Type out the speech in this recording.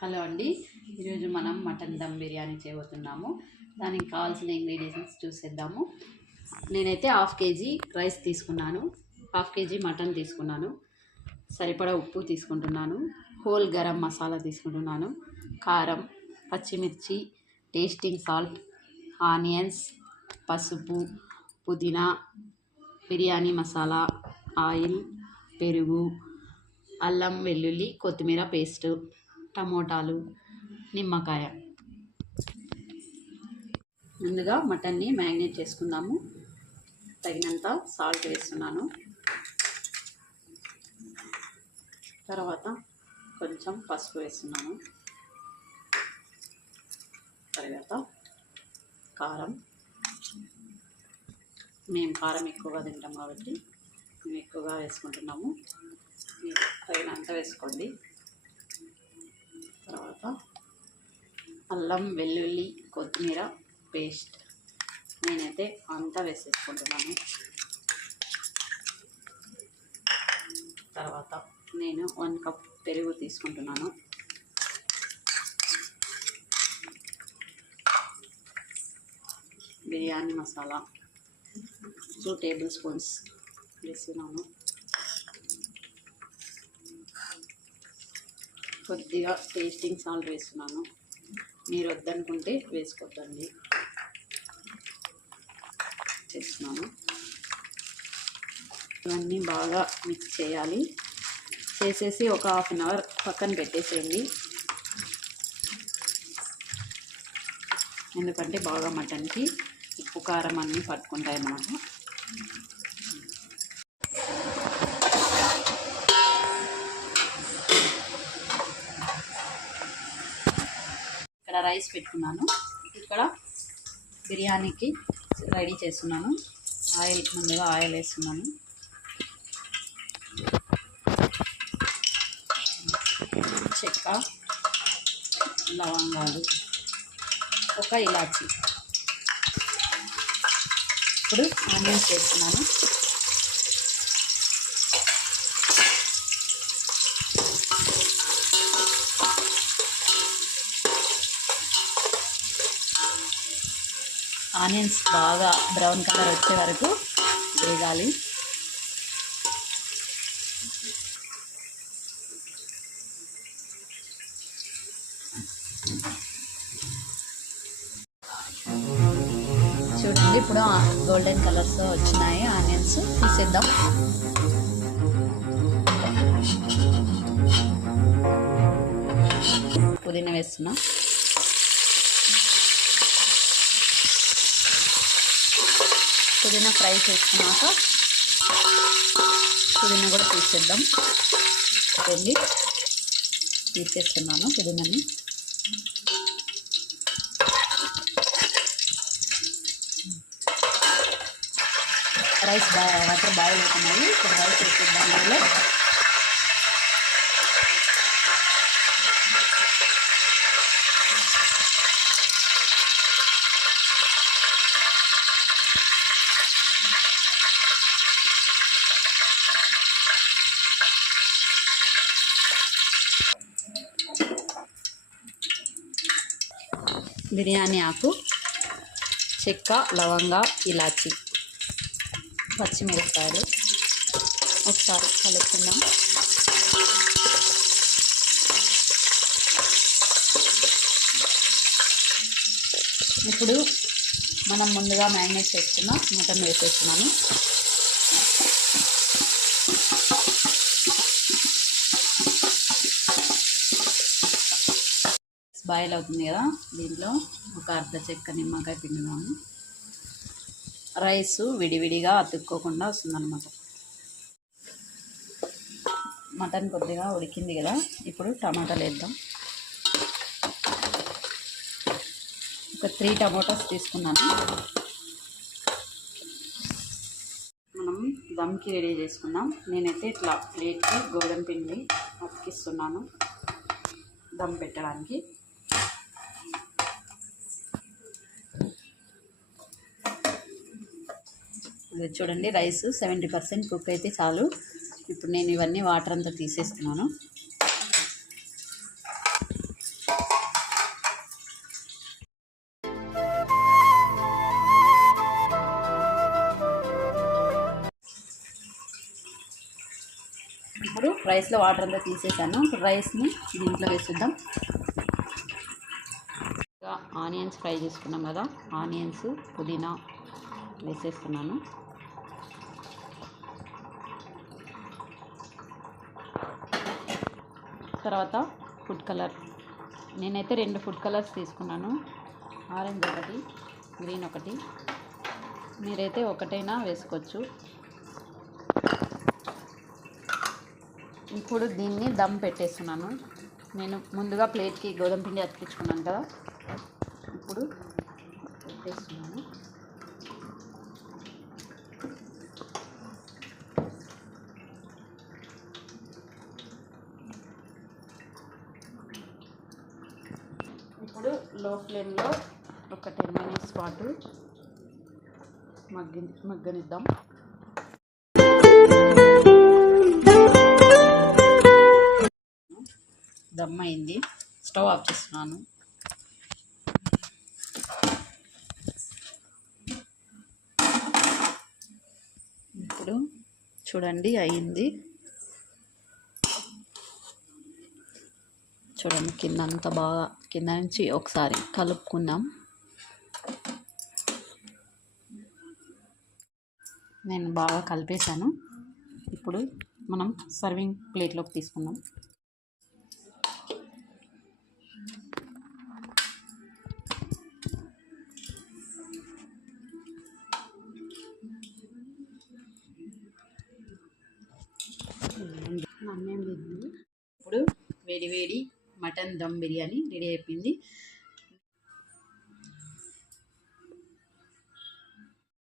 Hello అండి, ఈరోజు మనం మటన్ దమ్ బిర్యానీ చేయబోతున్నాము. దానికి కావాల్సిన ఇంగ్రీడియంట్స్ చూసేద్దాము. నేనైతే హాఫ్ కేజీ రైస్ తీసుకున్నాను, హాఫ్ కేజీ మటన్ తీసుకున్నాను, సరిపడా ఉప్పు తీసుకుంటున్నాను, హోల్ గరం మసాలా తీసుకుంటున్నాను, కారం, పచ్చిమిర్చి, టేస్టింగ్ సాల్ట్, ఆనియన్స్, పసుపు, పుదీనా, బిర్యానీ మసాలా, ఆయిల్, పెరుగు, అల్లం వెల్లుల్లి కొత్తిమీర పేస్టు, టమోటాలు, నిమ్మకాయ. ముందుగా మటన్ని మ్యారినేట్ చేసుకుందాము. తగినంత సాల్ట్ వేస్తున్నాను, తర్వాత కొంచెం పసుపు వేస్తున్నాను, తర్వాత కారం. మేము కారం ఎక్కువగా తింటాం కాబట్టి మేము ఎక్కువగా వేసుకుంటున్నాము, తగినంత వేసుకోండి. తర్వాత అల్లం వెల్లుల్లి కొత్తిమీర పేస్ట్ నేనైతే అంతా వేసేసుకుంటున్నాను. తర్వాత నేను 1 కప్ పెరుగు తీసుకుంటున్నాను, బిర్యానీ మసాలా 2 టేబుల్ స్పూన్స్ వేస్తున్నాను, కొద్దిగా టేస్టింగ్ సాల్ట్ వేస్తున్నాను. మీరు వద్దనుకుంటే వేసుకోవద్దండి. చేస్తున్నాను. ఇవన్నీ బాగా మిక్స్ చేయాలి. చేసేసి ఒక హాఫ్ అన్ అవర్ పక్కన పెట్టేసేయండి, ఎందుకంటే బాగా మటన్కి ఉప్పు కారం అన్నీ పట్టుకుంటాయి అన్నమాట. ఇక్కడ రైస్ పెట్టుకున్నాను, ఇక్కడ బిర్యానీకి రెడీ చేస్తున్నాను. ముందుగా ఆయిల్ వేస్తున్నాను, చెక్క, లవంగాలు, ఒక ఇలాచి. ఇప్పుడు ఆనియన్స్ వేస్తున్నాను, ఆనియన్స్ బాగా బ్రౌన్ కలర్ వచ్చే వరకు వేగాలి. చూడండి, ఇప్పుడు గోల్డెన్ కలర్స్ వచ్చినాయి ఆనియన్స్. తీసేద్దాం. పుదీనా వేస్తున్నా, పుదీనా ఫ్రై చేసుకున్నాక పుదీనా కూడా తీసేద్దాం. చూడండి, తీసేస్తున్నాను పుదీనాని. రైస్ వాటర్ బాయిల్ అవుతున్నాయి, ఇప్పుడు రైస్ వేసేద్దాం. అందులో బిర్యానీ ఆకు, చెక్క, లవంగా, ఇలాచి, పచ్చిమిరపకాయలు ఒకసారి కలుపుకుందాం. ఇప్పుడు మనం ముందుగా మ్యారినేట్ చేసుకున్న మటన్ వేసేస్తున్నాను. బాయిల్ అవుతుంది కదా, దీంట్లో ఒక అర్ధ చెక్క నిమ్మకాయ పిండుదాము. రైస్ విడివిడిగా అతుక్కోకుండా వస్తుందన్నమాట. మటన్ కొద్దిగా ఉడికింది కదా, ఇప్పుడు టమాటాలు వేద్దాం. ఒక 3 టమాటాస్ తీసుకున్నాను. మనం దమ్కి రెడీ చేసుకుందాం. నేనైతే ఇట్లా ప్లేట్కి గోధుమ పిండి అతికిస్తున్నాను దమ్ పెట్టడానికి. ఇది చూడండి, రైస్ 70% కుక్ అయితే చాలు. ఇప్పుడు నేను ఇవన్నీ వాటర్ అంతా తీసేస్తున్నాను. రైస్లో వాటర్ అంతా తీసేసాను. ఇప్పుడు రైస్ని దీంట్లో వేసేద్దాం. ఆనియన్స్ ఫ్రై చేసుకున్నాం కదా, ఆనియన్స్ పుదీనా వేసేస్తున్నాను. తర్వాత ఫుడ్ కలర్, నేనైతే 2 ఫుడ్ కలర్స్ తీసుకున్నాను. ఆరెంజ్ ఒకటి, గ్రీన్ ఒకటి. మీరైతే ఒకటైనా వేసుకోవచ్చు. ఇప్పుడు దీన్ని దమ్ పెట్టేస్తున్నాను. నేను ముందుగా ప్లేట్కి గోధుమ పిండి అతికించుకున్నాను కదా, ఇప్పుడు పెట్టేస్తున్నాను. ఇప్పుడు లో ఫ్లేమ్లో ఒక 10 మినిట్స్ పాటు మగ్గనిద్దాం. దమ్ అయింది. స్టవ్ ఆఫ్ చేస్తున్నాను. ఇప్పుడు చూడండి అయింది. చూడండి కింద అంతా బాగా, కింద నుంచి ఒకసారి కలుపుకుందాం. నేను బాగా కలిపేశాను. ఇప్పుడు మనం సర్వింగ్ ప్లేట్లోకి తీసుకుందాం. ఇప్పుడు వేడి వేడి మటన్ దమ్ బిర్యానీ రెడీ అయిపోయింది.